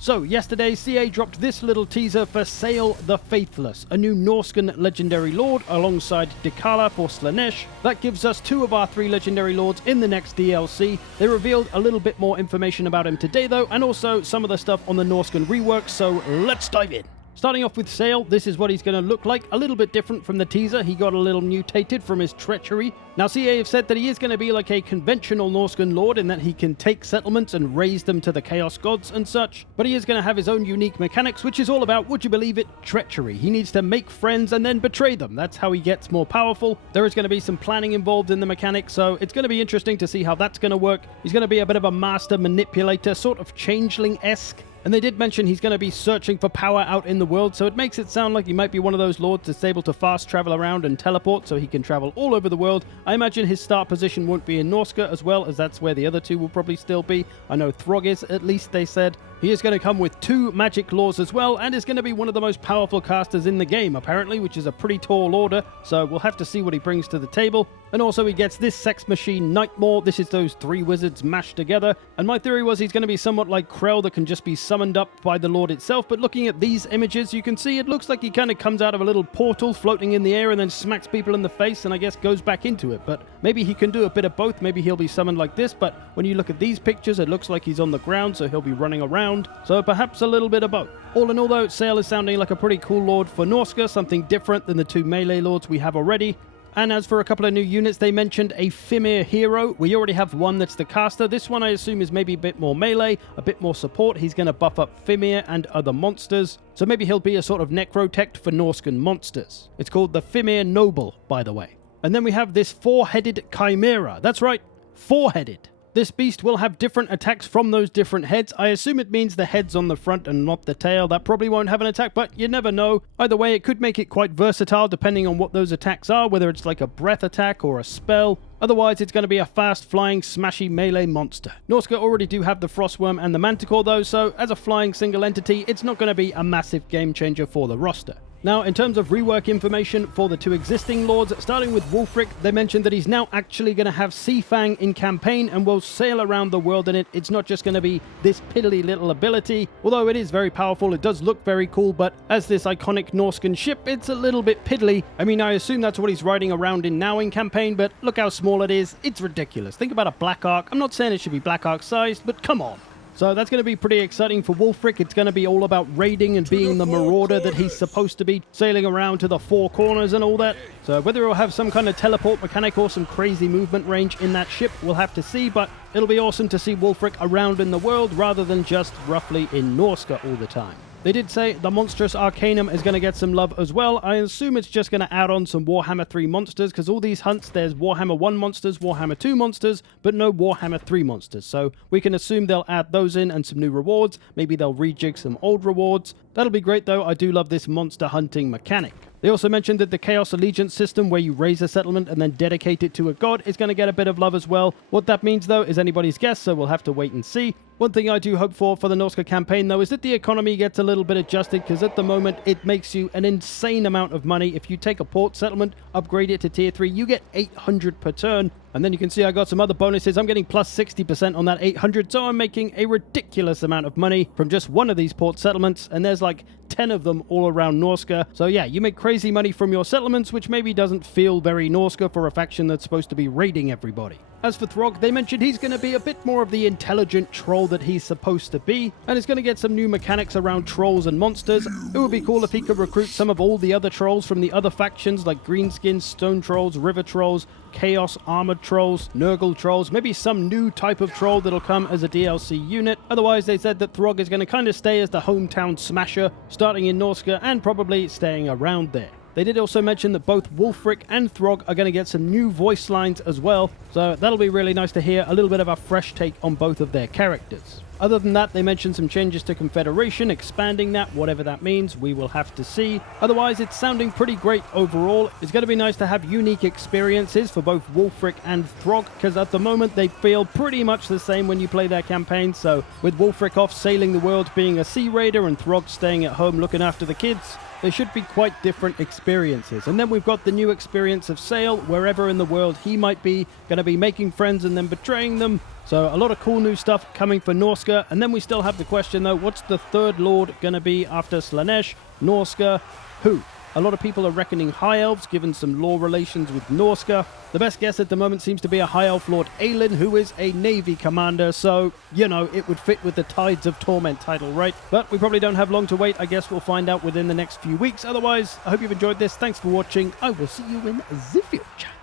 So, yesterday, CA dropped this little teaser for Sayl the Faithless, a new Norscan legendary lord alongside Dekala for Slanesh. That gives us 2 of our 3 legendary lords in the next DLC. They revealed a little bit more information about him today though, and also some of the stuff on the Norsca REWORK, so let's dive in. Starting off with Sayl, this is what he's going to look like, a little bit different from the teaser. He got a little mutated from his treachery. Now CA have said that he is going to be like a conventional Norscan lord in that he can take settlements and raise them to the Chaos Gods and such, but he is going to have his own unique mechanics, which is all about, would you believe it, treachery. He needs to make friends and then betray them. That's how he gets more powerful. There is going to be some planning involved in the mechanics, so it's going to be interesting to see how that's going to work. He's going to be a bit of a master manipulator, sort of changeling-esque. And they did mention he's going to be searching for power out in the world, so it makes it sound like he might be one of those lords that's able to fast travel around and teleport, so he can travel all over the world. I imagine his start position won't be in Norsca as well, as that's where the other 2 will probably still be. I know Throg is, at least they said. He is going to come with 2 magic laws as well, and is going to be one of the most powerful casters in the game, apparently, which is a pretty tall order, so we'll have to see what he brings to the table. And also he gets this sex machine Nightmare. This is those 3 wizards mashed together, and my theory was he's going to be somewhat like Krell that can just be summoned up by the Lord itself, but looking at these images, you can see it looks like he kind of comes out of a little portal floating in the air and then smacks people in the face and I guess goes back into it. But maybe he can do a bit of both. Maybe he'll be summoned like this, but when you look at these pictures, it looks like he's on the ground, so he'll be running around. So perhaps a little bit of both. All in all though, Sayl is sounding like a pretty cool lord for Norsca, something different than the 2 melee lords we have already. And as for a couple of new units, they mentioned a Fimir hero. We already have one that's the caster. This one I assume is maybe a bit more melee, a bit more support. He's going to buff up Fimir and other monsters. So maybe he'll be a sort of necrotect for Norscan monsters. It's called the Fimir Noble, by the way. And then we have this 4-headed chimera. That's right, 4-headed. This beast will have different attacks from those different heads. I assume it means the head's on the front and not the tail. That probably won't have an attack, but you never know. Either way, it could make it quite versatile depending on what those attacks are, whether it's like a breath attack or a spell. Otherwise, it's going to be a fast-flying, smashy melee monster. Norsca already do have the Frostworm and the Manticore though, so as a flying single entity, it's not going to be a massive game changer for the roster. Now, in terms of rework information for the 2 existing lords, starting with Wulfric, they mentioned that he's now actually going to have Seafang in campaign and will sail around the world in it. It's not just going to be this piddly little ability. Although it is very powerful, it does look very cool, but as this iconic Norscan ship, it's a little bit piddly. I mean, I assume that's what he's riding around in now in campaign, but look how small it is. It's ridiculous. Think about a Black Ark. I'm not saying it should be Black Ark sized, but come on. So that's going to be pretty exciting for Wulfric. It's going to be all about raiding and being the marauder that he's supposed to be, sailing around to the 4 corners and all that. So whether he'll have some kind of teleport mechanic or some crazy movement range in that ship, we'll have to see, but it'll be awesome to see Wulfric around in the world rather than just roughly in Norsca all the time. They did say the Monstrous Arcanum is going to get some love as well. I assume it's just going to add on some Warhammer 3 monsters, because all these hunts, there's Warhammer 1 monsters, Warhammer 2 monsters, but no Warhammer 3 monsters. So we can assume they'll add those in and some new rewards. Maybe they'll rejig some old rewards. That'll be great though. I do love this monster hunting mechanic. They also mentioned that the Chaos Allegiance system, where you raise a settlement and then dedicate it to a god, is going to get a bit of love as well. What that means though is anybody's guess, so we'll have to wait and see. One thing I do hope for the Norsca campaign though is that the economy gets a little bit adjusted, because at the moment it makes you an insane amount of money. If you take a port settlement, upgrade it to tier 3, you get 800 per turn. And then you can see I got some other bonuses. I'm getting plus 60% on that 800, so I'm making a ridiculous amount of money from just one of these port settlements, and there's like 10 of them all around Norsca. So yeah, you make crazy money from your settlements, which maybe doesn't feel very Norsca for a faction that's supposed to be raiding everybody. As for Throg, they mentioned he's going to be a bit more of the intelligent troll that he's supposed to be, and is going to get some new mechanics around trolls and monsters. It would be cool if he could recruit some of all the other trolls from the other factions, like Greenskins, Stone Trolls, River Trolls, Chaos Armored Trolls, Nurgle Trolls, maybe some new type of troll that'll come as a DLC unit. Otherwise, they said that Throg is going to kind of stay as the hometown smasher, starting in Norsca and probably staying around there. They did also mention that both Wulfric and Throg are going to get some new voice lines as well, so that'll be really nice to hear a little bit of a fresh take on both of their characters. Other than that, they mentioned some changes to Confederation, expanding that, whatever that means, we will have to see. Otherwise, it's sounding pretty great overall. It's going to be nice to have unique experiences for both Wulfric and Throg, because at the moment they feel pretty much the same when you play their campaign. So with Wulfric off sailing the world being a sea raider and Throg staying at home looking after the kids, they should be quite different experiences. And then we've got the new experience of Sayl, wherever in the world he might be, going to be making friends and then betraying them. So a lot of cool new stuff coming for Norsca. And then we still have the question, though, what's the third lord going to be after Slaanesh, Norsca, who? A lot of people are reckoning High Elves, given some lore relations with Norsca. The best guess at the moment seems to be a High Elf Lord Aelin, who is a Navy commander, so, you know, it would fit with the Tides of Torment title, right? But we probably don't have long to wait. I guess we'll find out within the next few weeks. Otherwise, I hope you've enjoyed this. Thanks for watching. I will see you in the future.